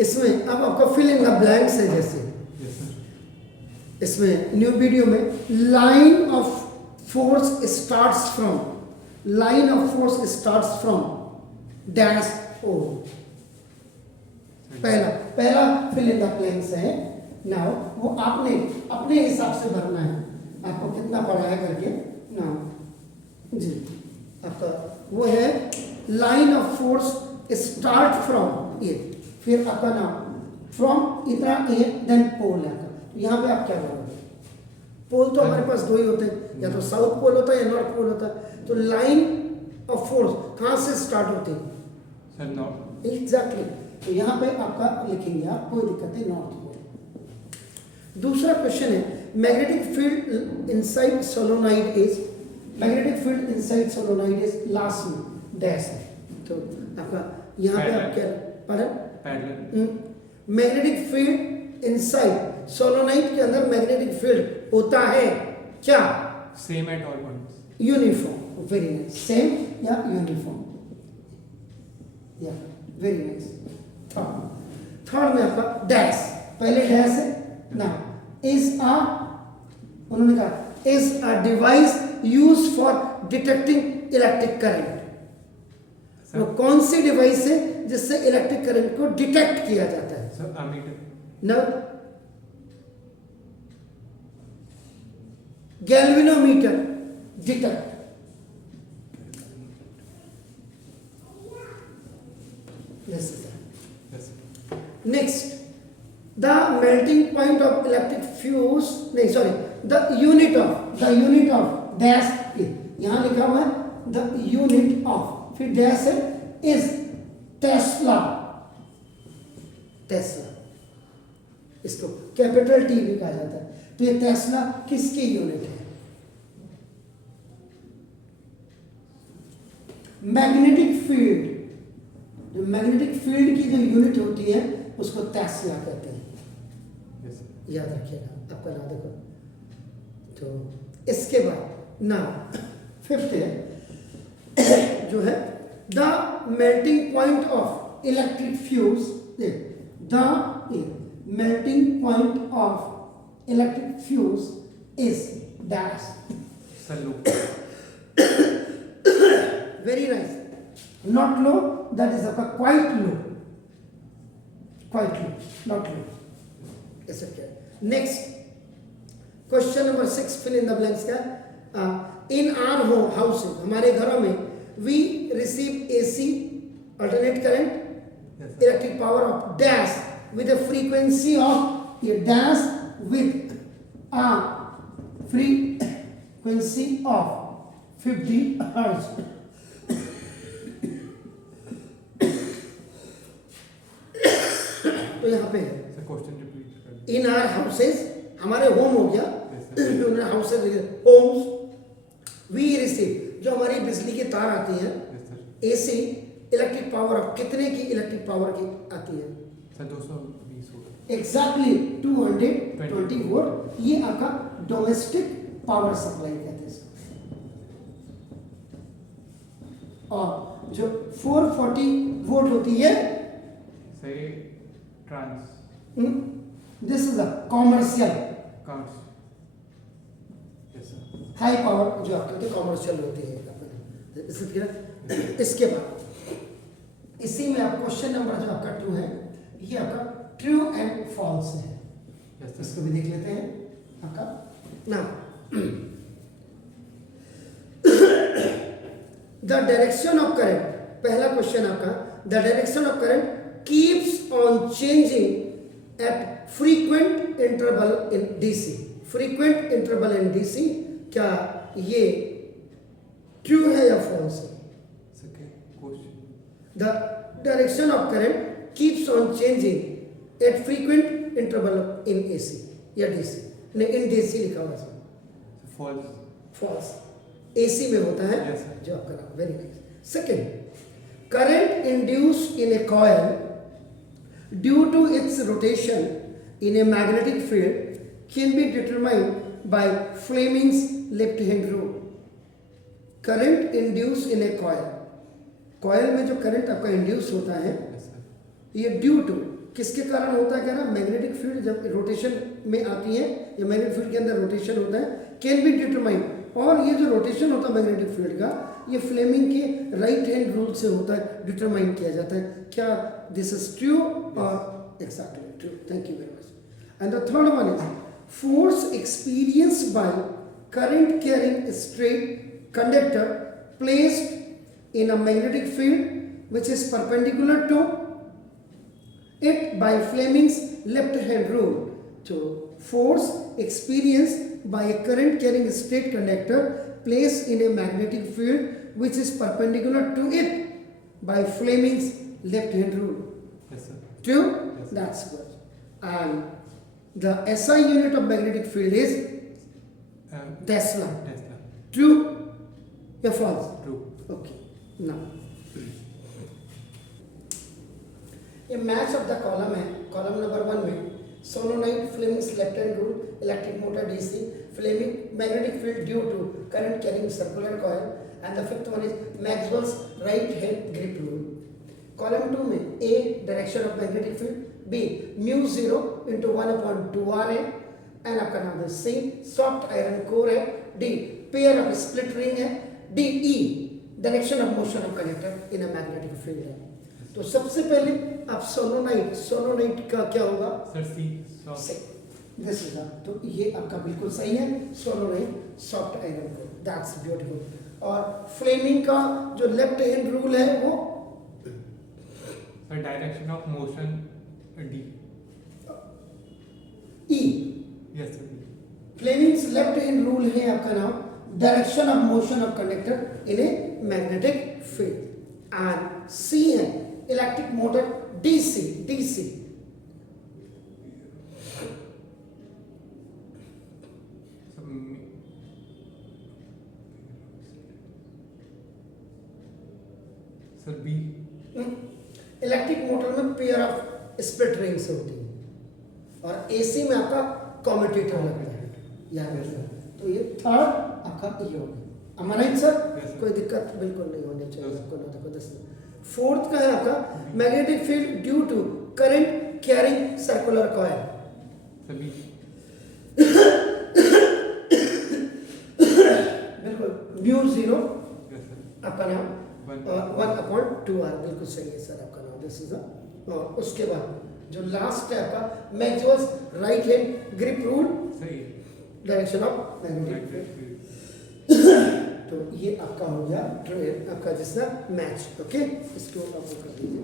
इसमें अब आपका फिल इन द ब्लैंक्स है, जैसे इसमें न्यू वीडियो में line of force starts from, line of force starts from dash O. पहला फिल इन द ब्लैंक्स है। नाउ वो आपने अपने हिसाब से भरना है, आपको कितना पड़ा है करके। नाउ जी आपका वो है line of force start from a, फिर आपका नाम फ्रॉम इतना ए देन पोल है। तो यहाँ पे आप क्या करोगे? पोल तो हमारे पास दो ही होते हैं, या तो साउथ पोल होता है या नॉर्थ पोल होता है। तो लाइन ऑफ फोर्स कहाँ से स्टार्ट होती है? Sir north. एग्जैक्टली। तो यहाँ पे आपका लिखेंगे आप, कोई दिक्कत नहीं, नॉर्थ पोल। दूसरा क्वेश्चन है magnetic field inside solenoid is, magnetic field inside solenoid is last में डैश है। तो आपका यहाँ पे आप क्या पढ़े? Parallel. Magnetic field inside solenoid के अंदर मैग्नेटिक फील्ड होता है क्या? Same at all points. Uniform. Very nice. Same या यूनिफॉर्म, या वेरी नाइस। थर्ड में आपका डैश, पहले डैश है ना। इज अ, उन्होंने कहा is a device use for detecting electric current. वो कौन सी डिवाइस है जिससे इलेक्ट्रिक करंट को डिटेक्ट किया जाता है? Sir ammeter. No, galvanometer. Detect. Next, the melting point of electric fuse, नहीं sorry, the unit of dash, यहां लिखा हुआ है द यूनिट ऑफ, फिर डैश है इज टेस्ला। टेस्ला, इसको कैपिटल टी भी कहा जाता है। तो ये टेस्ला किसकी यूनिट है? मैग्नेटिक फील्ड, जो मैग्नेटिक फील्ड की जो यूनिट होती है उसको टेस्ला कहते हैं। याद रखिएगा, आपका नाम देखो। तो इसके बाद ना फिफ्थ है जो है the melting point of electric fuse, the melting point of electric fuse is dash. Sir low. Very nice. Not low, that is आपका quite low, quite low, not low, ऐसा क्या। Next question number 6, fill in the blanks का। In our home house, हमारे घरों में we receive AC alternate current electric power of dash with a frequency of a dash with a frequency of 50 hertz. तो यहाँ पे question repeat. In are houses, हमारे home हो गया, हाउसेज होम्स, वी रिसीव, जो हमारी बिजली की तार आती है, एसी इलेक्ट्रिक पावर ऑफ, कितने की इलेक्ट्रिक पावर की आती है? Sir 220 volt. Exactly 220 volt. ये आपका डोमेस्टिक पावर सप्लाई कहते हैं। और जो 440 वोल्ट होती है, सही trans, this is a commercial cars. Yes sir. High power जो आपके कॉमर्शियल होती है। इसके बाद इसी में आप क्वेश्चन नंबर जो आपका 2 है, ये आपका ट्रू एंड फॉल्स है। इसको भी देख लेते हैं आपका ना। द डायरेक्शन ऑफ करंट, पहला क्वेश्चन आपका, the direction of current keeps on changing at frequent interval in DC. Frequent interval in DC, क्या ये ट्रू है या फॉल्स है? The direction of current keeps on changing at frequent interval in AC या DC, नहीं इन DC लिखा हुआ है। फॉल्स। फॉल्स AC में होता है। yes, जो आपका नाम। Very nice. Second, current induced in a coil due to its rotation in a magnetic field can be determined by Fleming's left hand rule. Current induce in a coil, coil में जो current आपका induce होता है ये due to किसके कारण होता है, क्या ना, मैग्नेटिक फील्ड जब रोटेशन में आती है या मैग्नेटिक फील्ड के अंदर रोटेशन होता है, कैन बी डिटरमाइन, और ये जो रोटेशन होता है मैग्नेटिक फील्ड का, ये फ्लेमिंग के राइट हैंड रूल से होता है, डिटरमाइन किया जाता है। क्या दिस इज ट्रू और exactly true? Thank you very much. And the third one is force experienced by current carrying straight conductor placed in a magnetic field which is perpendicular to it by Fleming's left hand rule. So force experienced by a current carrying straight conductor placed in a magnetic field which is perpendicular to it by Fleming's left hand rule. Yes, sir. True? Yes. That's good. And the SI unit of magnetic field is Tesla. Tesla. True or false? True. Okay. Now ये match of the column है, column number 1 में solenoid, Fleming's left hand rule, electric motor DC, Fleming magnetic field due to current carrying circular coil, and the fifth one is Maxwell's right hand grip rule. Column 2 में A direction of magnetic field, B mu 0 into 1/2r है, and आपका नाम है C soft iron core है, D pair of split ring है, D E direction of motion of conductor in a magnetic field है। तो सबसे पहले आप सोलोनाइट, सोलोनाइट का क्या होगा सर सी दिस इज तो ये आपका बिल्कुल सही है, सोलोनाइट सॉफ्ट आयरन को, दैट्स ब्यूटीफुल। और फ्लेमिंग का जो लेफ्ट हैंड रूल है वो sir direction of motion D E, yes sir. Fleming's left hand rule है आपका नाम direction of motion of conductor in a magnetic field, and C है electric motor DC, DC sir B. Electric motor में pair of split rings होती है, और AC में आपका कम्यूटेटर लगता है, याद रखना। तो ये थर्ड आपका ये हो गया। अमराइन सर कोई दिक्कत बिल्कुल नहीं होनी चाहिए आपको, ना देखो दस। फोर्थ का है आपका magnetic field due to current carrying circular coil, बिल्कुल म्यू 0 आपका नाम 1/2r, बिल्कुल सही है सर आपका नाम, दिस इज। और उसके बाद जो लास्ट है आपका Maxwell's right hand grip rule, सही डायरेक्शन ऑफ मैग्नेटिक फील्ड। तो ये आपका हो गया आपका जिसका मैच। ओके, इसको आप कर दीजिए।